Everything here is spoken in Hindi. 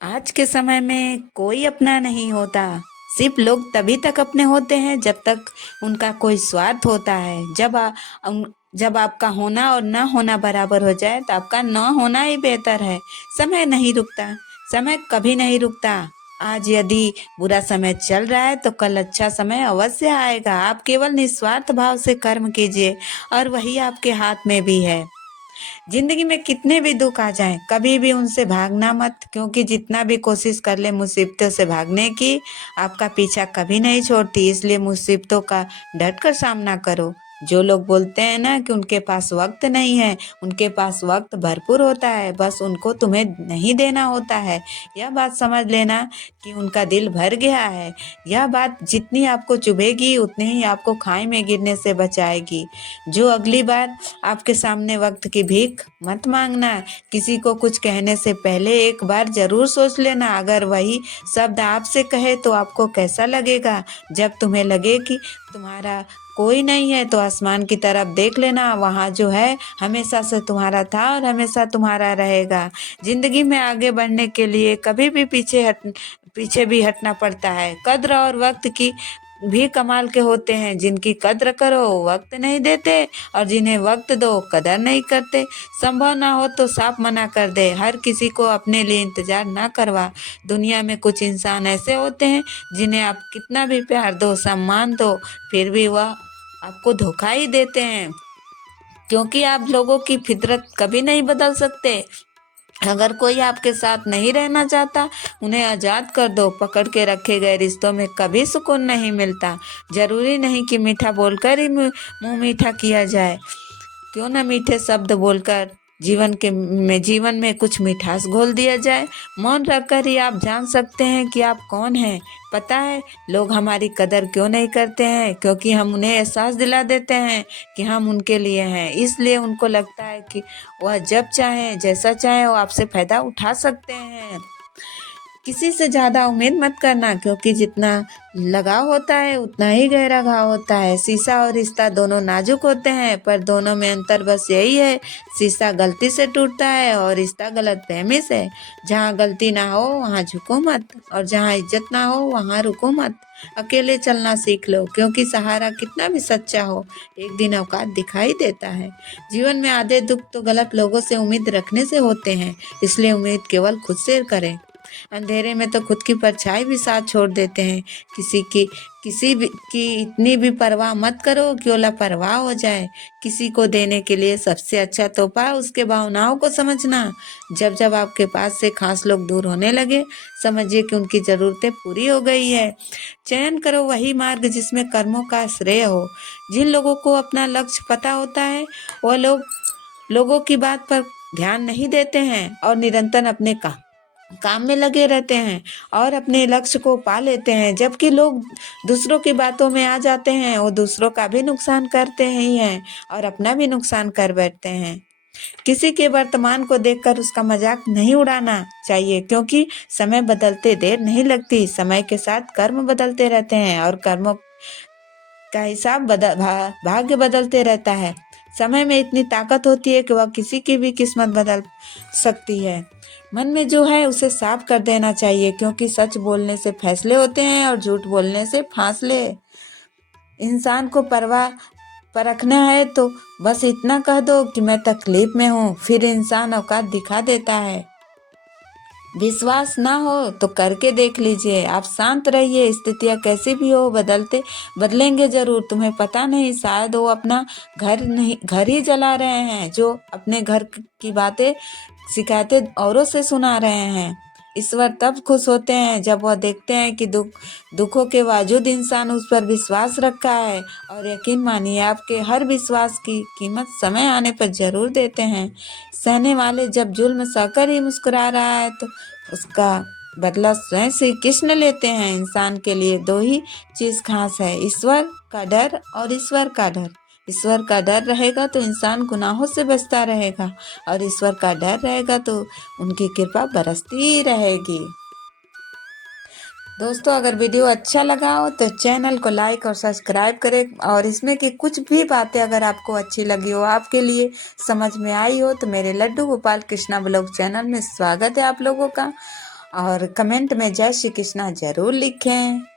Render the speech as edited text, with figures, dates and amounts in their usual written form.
आज के समय में कोई अपना नहीं होता। सिर्फ लोग तभी तक अपने होते हैं जब तक उनका कोई स्वार्थ होता है। जब आपका होना और ना होना बराबर हो जाए तो आपका ना होना ही बेहतर है। समय नहीं रुकता, समय कभी नहीं रुकता। आज यदि बुरा समय चल रहा है तो कल अच्छा समय अवश्य आएगा। आप केवल निस्वार्थ भाव से कर्म कीजिए और वही आपके हाथ में भी है। जिंदगी में कितने भी दुख आ जाएं, कभी भी उनसे भागना मत, क्योंकि जितना भी कोशिश कर ले मुसीबतों से भागने की, आपका पीछा कभी नहीं छोड़ती। इसलिए मुसीबतों का डट कर सामना करो। जो लोग बोलते हैं ना कि उनके पास वक्त नहीं है, उनके पास वक्त भरपूर होता है, बस उनको तुम्हें नहीं देना होता है। यह बात समझ लेना कि उनका दिल भर गया है। यह बात जितनी आपको चुभेगी उतनी ही आपको खाई में गिरने से बचाएगी। जो अगली बार आपके सामने वक्त की भीख मत मांगना। किसी को कुछ कहने से पहले एक बार जरूर सोच लेना। अगर वही शब्द आपसे कहे तो आपको कैसा लगेगा। जब तुम्हें लगे कि तुम्हारा कोई नहीं है तो आसमान की तरफ देख लेना, वहां जो है हमेशा से तुम्हारा था और हमेशा तुम्हारा रहेगा। जिंदगी में आगे बढ़ने के लिए कभी भी पीछे भी हटना पड़ता है। कद्र और वक्त की भी कमाल के होते हैं। जिनकी कद्र करो वक्त नहीं देते, और जिन्हें वक्त दो कदर नहीं करते। संभव ना हो तो साफ मना कर दे। हर किसी को अपने लिए इंतजार ना करवा। दुनिया में कुछ इंसान ऐसे होते हैं जिन्हें आप कितना भी प्यार दो, सम्मान दो, फिर भी वह आपको धोखा ही देते हैं, क्योंकि आप लोगों की फितरत कभी नहीं बदल सकते। अगर कोई आपके साथ नहीं रहना चाहता, उन्हें आजाद कर दो। पकड़ के रखे गए रिश्तों में कभी सुकून नहीं मिलता। जरूरी नहीं कि मीठा बोलकर ही मुंह मीठा किया जाए। क्यों ना मीठे शब्द बोलकर जीवन में कुछ मिठास घोल दिया जाए। मौन रखकर ही आप जान सकते हैं कि आप कौन हैं। पता है लोग हमारी कदर क्यों नहीं करते हैं? क्योंकि हम उन्हें एहसास दिला देते हैं कि हम उनके लिए हैं। इसलिए उनको लगता है कि वह जब चाहे जैसा चाहे वो आपसे फायदा उठा सकते हैं। किसी से ज्यादा उम्मीद मत करना, क्योंकि जितना लगाव होता है उतना ही गहरा घाव होता है। शीशा और रिश्ता दोनों नाजुक होते हैं, पर दोनों में अंतर बस यही है, शीशा गलती से टूटता है और रिश्ता गलतफहमी से। जहाँ गलती ना हो वहाँ झुको मत, और जहाँ इज्जत ना हो वहाँ रुको मत। अकेले चलना सीख लो, क्योंकि सहारा कितना भी सच्चा हो एक दिन औकात दिखाई देता है। जीवन में आधे दुख तो गलत लोगों से उम्मीद रखने से होते हैं। इसलिए उम्मीद केवल खुद से करें। अंधेरे में तो खुद की परछाई भी साथ छोड़ देते हैं। किसी भी की इतनी भी परवाह मत करो कि वो लापरवाह हो जाए। किसी को देने के लिए सबसे अच्छा तोहफा उसके भावनाओं को समझना। जब जब आपके पास से खास लोग दूर होने लगे, समझिए कि उनकी जरूरतें पूरी हो गई है। चयन करो वही मार्ग जिसमें कर्मों का श्रेय हो। जिन लोगों को अपना लक्ष्य पता होता है, वह लोगों की बात पर ध्यान नहीं देते हैं और निरंतर अपने काम में लगे रहते हैं और अपने लक्ष्य को पा लेते हैं। जबकि लोग दूसरों की बातों में आ जाते हैं, वो दूसरों का भी नुकसान करते ही हैं और अपना भी नुकसान कर बैठते हैं। किसी के वर्तमान को देखकर उसका मजाक नहीं उड़ाना चाहिए, क्योंकि समय बदलते देर नहीं लगती। समय के साथ कर्म बदलते रहते हैं और कर्मों का हिसाब भाग्य बदलते रहता है। समय में इतनी ताकत होती है कि वह किसी की भी किस्मत बदल सकती है। मन में जो है उसे साफ कर देना चाहिए, क्योंकि सच बोलने से फैसले होते हैं और झूठ बोलने से फासले। इंसान को परखना है तो बस इतना कह दो कि मैं तकलीफ में हूँ, फिर इंसान औकात दिखा देता है। विश्वास ना हो तो करके देख लीजिए। आप शांत रहिए, स्थितियां कैसी भी हो बदलेंगे जरूर। तुम्हें पता नहीं, शायद वो अपना घर ही जला रहे हैं, जो अपने घर की बातें शिकायतें औरों से सुना रहे हैं। ईश्वर तब खुश होते हैं जब वह देखते हैं कि दुखों के बावजूद इंसान उस पर विश्वास रखा है। और यकीन मानिए, आपके हर विश्वास की कीमत समय आने पर जरूर देते हैं। सहने वाले जब जुल्म सहकर ही मुस्कुरा रहा है तो उसका बदला स्वयं श्री कृष्ण लेते हैं। इंसान के लिए दो ही चीज खास है, ईश्वर का डर और ईश्वर का डर। ईश्वर का डर रहेगा तो इंसान गुनाहों से बचता रहेगा, और ईश्वर का डर रहेगा तो उनकी कृपा बरसती ही रहेगी। दोस्तों, अगर वीडियो अच्छा लगा हो तो चैनल को लाइक और सब्सक्राइब करें, और इसमें की कुछ भी बातें अगर आपको अच्छी लगी हो, आपके लिए समझ में आई हो, तो मेरे लड्डू गोपाल कृष्णा ब्लॉग चैनल में स्वागत है आप लोगों का। और कमेंट में जय श्री कृष्णा जरूर लिखें।